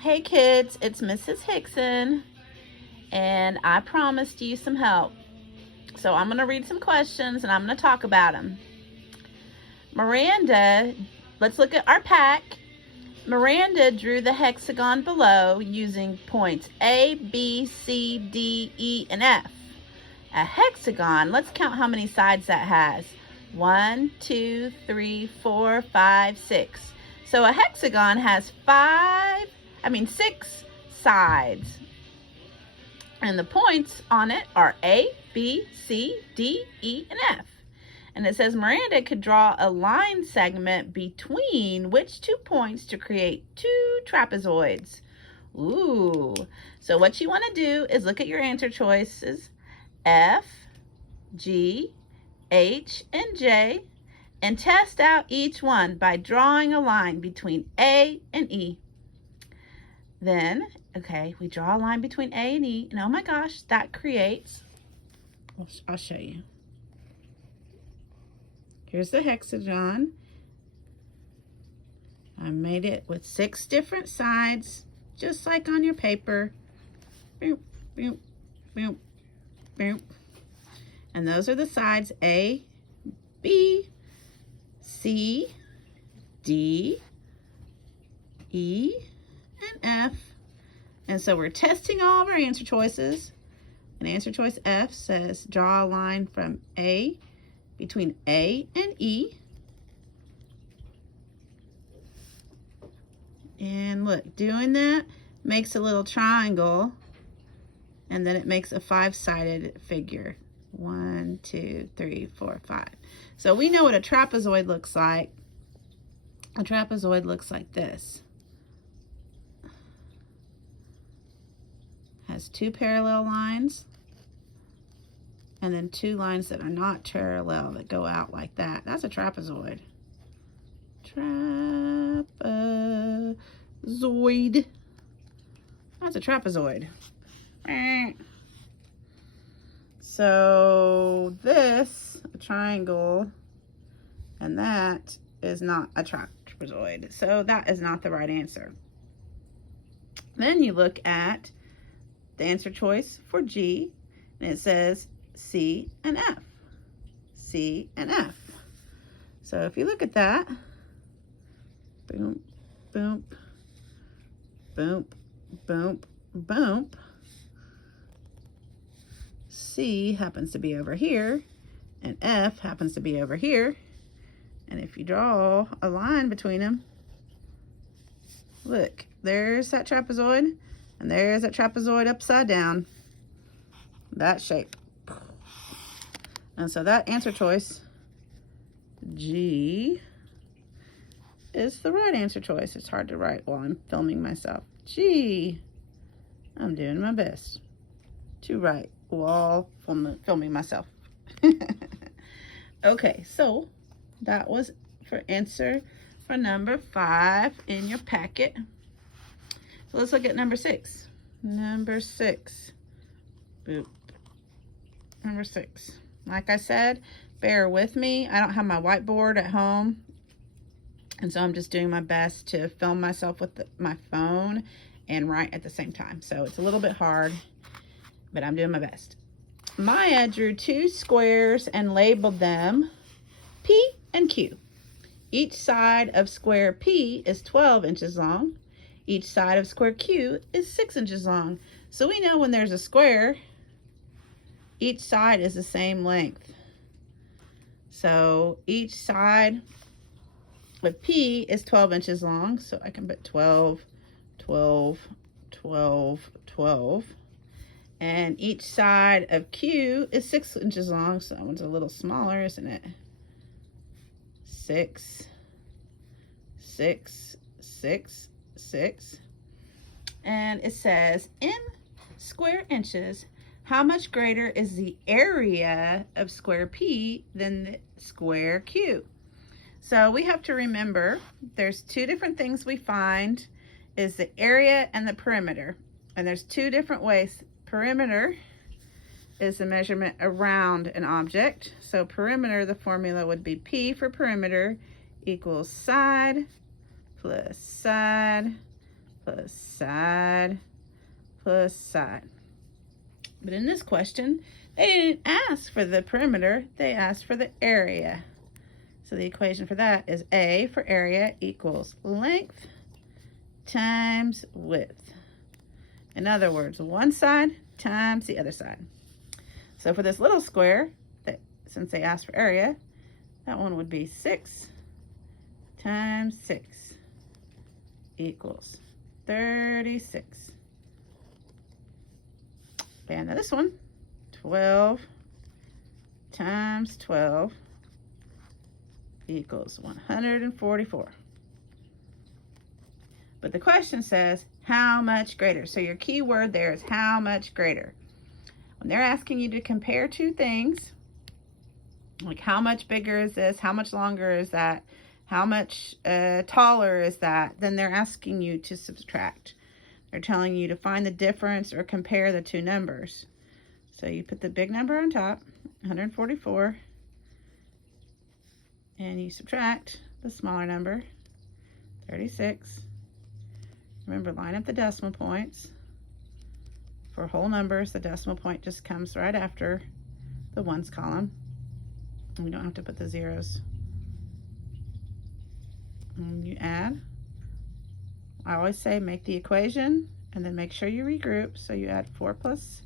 Hey kids, it's Mrs. Hickson, and I promised you some help. So I'm going to read some questions and I'm going to talk about them. Miranda, let's look at our pack. Miranda drew the hexagon below using points A, B, C, D, E, and F. A hexagon, let's count how many sides that has. 1, 2, 3, 4, 5, 6. So a hexagon has 6 sides. And the points on it are A, B, C, D, E, and F. And it says Miranda could draw a line segment between which 2 points to create 2 trapezoids. Ooh. So what you want to do is look at your answer choices, F, G, H, and J, and test out each one by drawing a line between A and E. Then, okay, we draw a line between A and E, and oh my gosh, that creates, I'll show you. Here's the hexagon. I made it with 6 different sides, just like on your paper. Boop, boop, boop, boop. And those are the sides A, B, C, D, E, and F. And so we're testing all of our answer choices. And answer choice F says draw a line from A between A and E. And look, doing that makes a little triangle, and then it makes a 5-sided figure. 1, 2, 3, 4, 5. So we know what a trapezoid looks like. A trapezoid looks like this. Has 2 parallel lines, and then 2 lines that are not parallel that go out like that. That's a trapezoid. Trapezoid. That's a trapezoid. So this, a triangle, and that is not a trapezoid. So that is not the right answer. Then you look at the answer choice for G, and it says C and F. C and F. So if you look at that, boom, boom, boom, boom, boom. C happens to be over here, and F happens to be over here. And if you draw a line between them, look, there's that trapezoid, and there's that trapezoid upside down. That shape. And so that answer choice, G, is the right answer choice. It's hard to write while I'm filming myself. G. I'm doing my best to write while filming myself. Okay, so that was for answer for number 5 in your packet. So let's look at number 6. Number 6. Boop. Number 6. Like I said, bear with me. I don't have my whiteboard at home, and so I'm just doing my best to film myself with my phone and write at the same time. So it's a little bit hard, but I'm doing my best. Maya drew 2 squares and labeled them P and Q. Each side of square P is 12 inches long. Each side of square Q is 6 inches long. So we know when there's a square, each side is the same length. So each side of P is 12 inches long. So I can put 12, 12, 12, 12. And each side of Q is 6 inches long. So that one's a little smaller, isn't it? 6, 6, 6, 6. And it says, in square inches, how much greater is the area of square P than the square Q? So we have to remember there's 2 different things we find is the area and the perimeter. And there's 2 different ways. Perimeter is the measurement around an object. So perimeter, the formula would be P for perimeter equals side plus side plus side plus side. But in this question, they didn't ask for the perimeter, they asked for the area. So the equation for that is A for area equals length times width. In other words, one side times the other side. So for this little square, since they asked for area, that one would be 6 times 6 equals 36. And now this one, 12 times 12 equals 144. But the question says, how much greater? So your key word there is how much greater. When they're asking you to compare two things, like how much bigger is this, how much longer is that, how much taller is that, then they're asking you to subtract. They're telling you to find the difference or compare the two numbers. So you put the big number on top, 144, and you subtract the smaller number, 36. Remember, line up the decimal points. For whole numbers, the decimal point just comes right after the ones column. And we don't have to put the zeros. And you add. I always say make the equation and then make sure you regroup. So you add 4 plus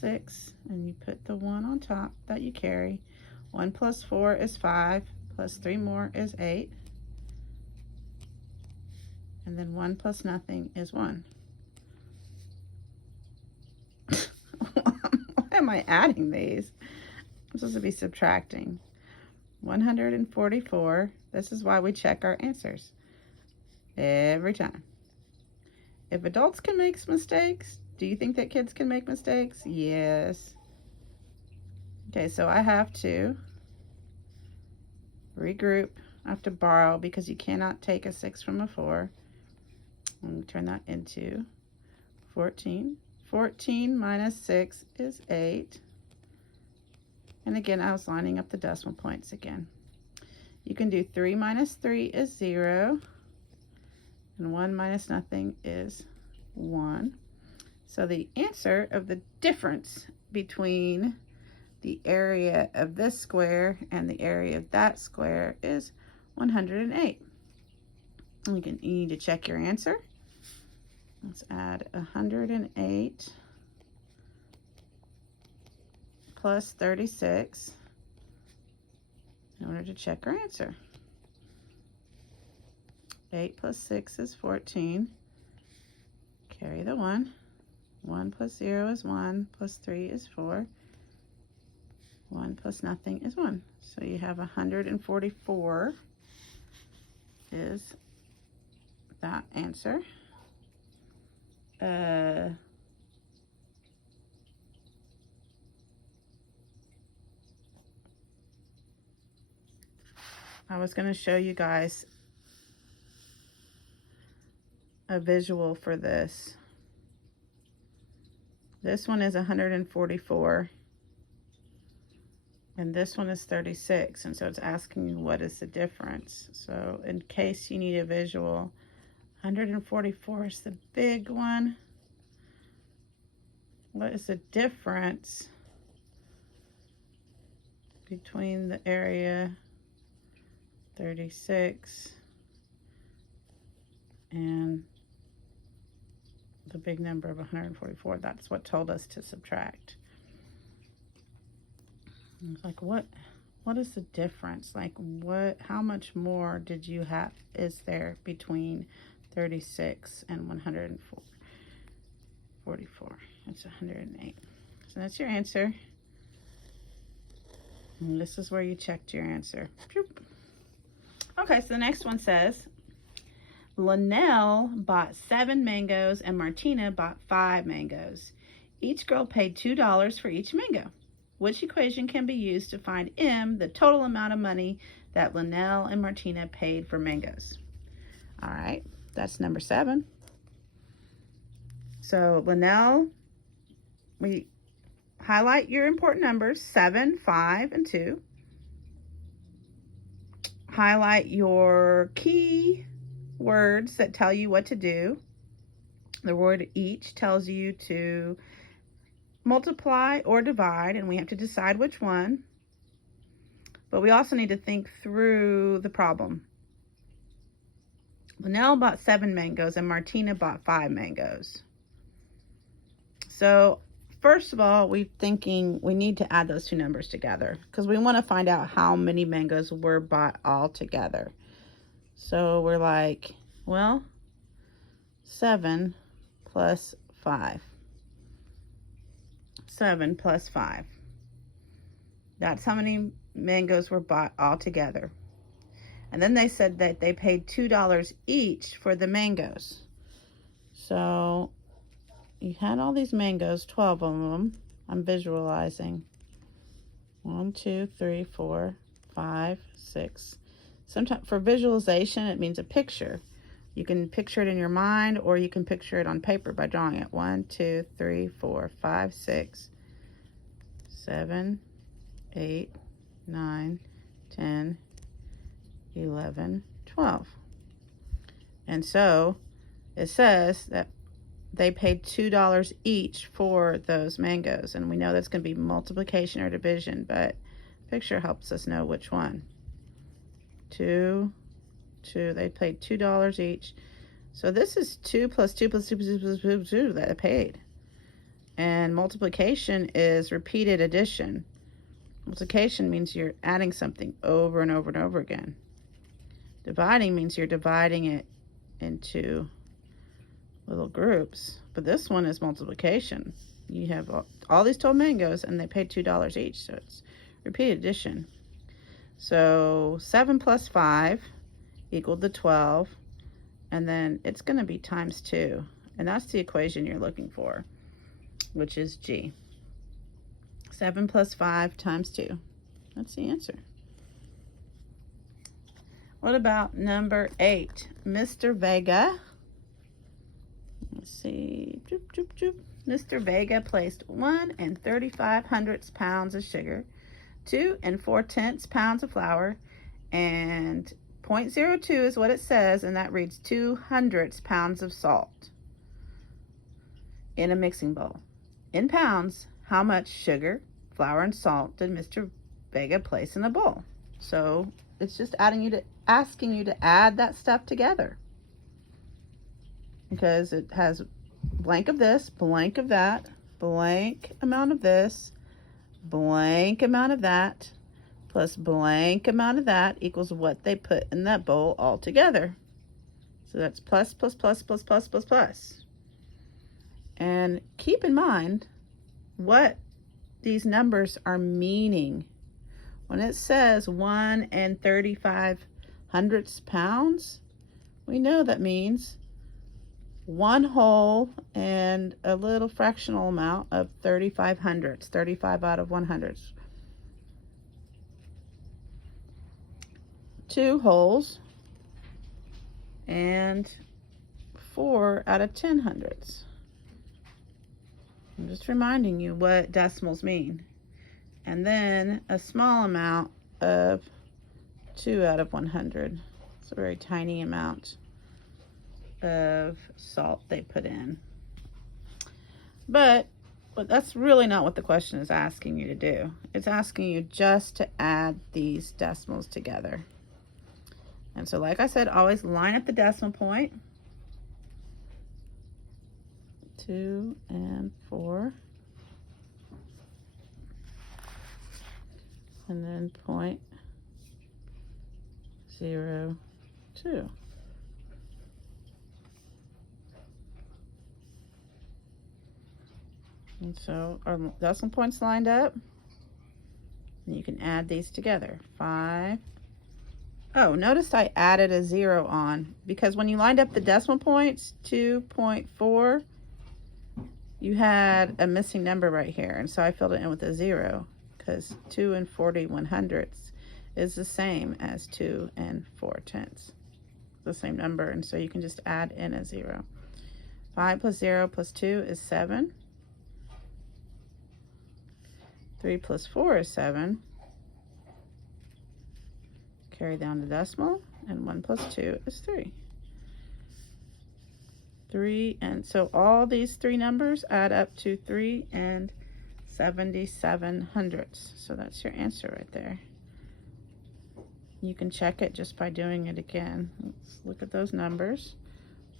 6 and you put the 1 on top that you carry. 1 plus 4 is 5, plus 3 more is 8. And then 1 plus nothing is 1. Why am I adding these? I'm supposed to be subtracting. 144. This is why we check our answers every time. If adults can make mistakes, do you think that kids can make mistakes? Yes. Okay, so I have to regroup. I have to borrow because you cannot take a 6 from a 4. And turn that into 14. 14 minus 6 is 8. And again, I was lining up the decimal points again. You can do 3 minus 3 is 0. And 1 minus nothing is 1. So the answer of the difference between the area of this square and the area of that square is 108. You need to check your answer. Let's add 108 plus 36 in order to check our answer. 8 plus 6 is 14. Carry the 1. 1 plus 0 is 1, plus 3 is 4. 1 plus nothing is 1. So you have 144 is that answer. I was going to show you guys a visual for this. This one is 144 and this one is 36, and so it's asking you what is the difference. So in case you need a visual, 144 is the big one. What is the difference between the area 36 and the big number of 144? That's what told us to subtract. It's like, what is the difference? Like, how much more did you have, is there between 36 and 144? It's 108. So that's your answer. And this is where you checked your answer. Okay, so the next one says, Linnell bought 7 mangoes and Martina bought 5 mangoes. Each girl paid $2 for each mango. Which equation can be used to find M, the total amount of money that Linnell and Martina paid for mangoes? All right, that's number 7. So Linnell, we highlight your important numbers, 7, 5, and 2. Highlight your key words that tell you what to do. The word each tells you to multiply or divide, and we have to decide which one. But we also need to think through the problem. Linnell bought 7 mangoes and Martina bought 5 mangoes. So first of all, we're thinking we need to add those two numbers together because we want to find out how many mangoes were bought all together. So we're like, well, 7 plus 5. 7 plus 5. That's how many mangoes were bought all together. And then they said that they paid $2 each for the mangoes. So you had all these mangoes, 12 of them. I'm visualizing. 1, 2, 3, 4, 5, 6. Sometimes for visualization, it means a picture. You can picture it in your mind, or you can picture it on paper by drawing it. 1, 2, 3, 4, 5, 6, 7, 8, 9, 10, 11, 12. And so it says that they paid $2 each for those mangoes. And we know that's going to be multiplication or division, but picture helps us know which one. 2, 2. They paid $2 each. So this is 2 plus 2 plus 2 plus 2 plus 2 plus 2 that they paid. And multiplication is repeated addition. Multiplication means you're adding something over and over and over again. Dividing means you're dividing it into little groups. But this one is multiplication. You have all these 12 mangoes and they paid $2 each. So it's repeated addition. So 7 plus 5 equaled the 12. And then it's going to be times 2. And that's the equation you're looking for, which is G. 7 plus 5 times 2. That's the answer. What about number 8? Mr. Vega. Let's see. Mr. Vega placed 1 35 pounds of sugar, 2 4/10 pounds of flour, and 0.02 is what it says, and that reads 200 pounds of salt in a mixing bowl. In pounds, how much sugar, flour, and salt did Mr. Vega place in the bowl? So it's just asking you to add that stuff together, because it has blank of this, blank of that, blank amount of this, blank amount of that, plus blank amount of that equals what they put in that bowl all together. So that's plus, plus, plus, plus, plus, plus, plus. And keep in mind what these numbers are meaning. When it says 1 35 pounds, we know that means 1 whole and a little fractional amount of 35 hundredths, 35 out of 100. 2 wholes and 4 out of 10 hundredths. I'm just reminding you what decimals mean. And then a small amount of 2 out of 100. It's a very tiny amount of salt they put in. But that's really not what the question is asking you to do. It's asking you just to add these decimals together. And so, like I said, always line up the decimal point. 2 and 4. And then 0.02. And so our decimal points lined up. And you can add these together. 5. Oh, notice I added a 0 on, because when you lined up the decimal points, 2.4, you had a missing number right here. And so I filled it in with a 0, because 2 40/100 is the same as 2 4/10. The same number, and so you can just add in a 0. 5 plus 0 plus 2 is 7. 3 plus 4 is 7. Carry down the decimal, and 1 plus 2 is 3. 3, and so all these three numbers add up to 3 and 77/100. So that's your answer right there. You can check it just by doing it again. Let's look at those numbers.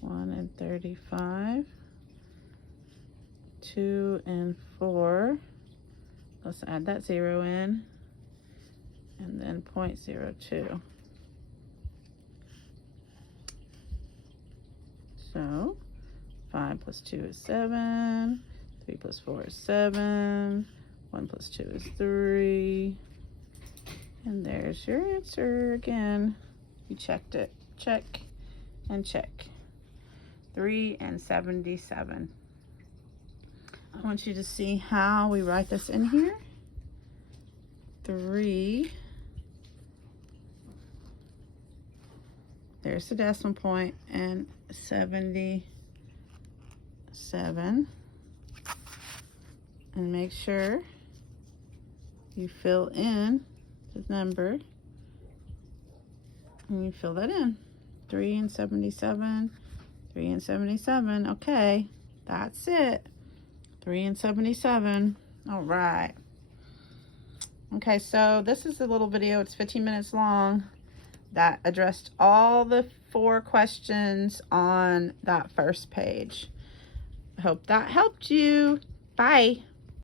1 and 35, 2 and 4. Let's add that 0 in, and then 0.02. So 5 plus 2 is 7, 3 plus 4 is 7, 1 plus 2 is 3, and there's your answer again. You checked it. Check and check. 3 and 77. I want you to see how we write this in here. 3. There's the decimal point, and 77. And make sure you fill in the number, and you fill that in. 3 and 77, 3 and 77. Okay, that's it. 3 and 77. All right. Okay, so this is a little video. It's 15 minutes long that addressed all the 4 questions on that first page. I hope that helped you. Bye.